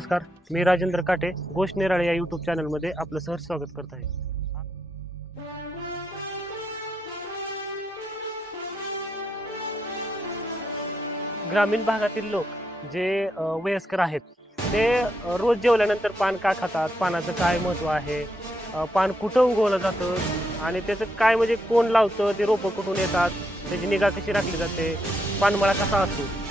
नमस्कार, मी राजेंद्र काटे गोष्ट निराळे या यूट्यूब चॅनलमध्ये आपलं सहर्ष स्वागत करत आहे. ग्रामीण भागातील लोक जे वयस्कर आहेत ते रोज जेवल्यानंतर पान का खातात, पानाचं काय महत्त्व आहे, पान कुठं उगवलं जातं आणि त्याचं काय म्हणजे कोण लावतं, ते रोपं कुठून येतात, त्याची निगा कशी राखली जाते, पानमळा कसा असतो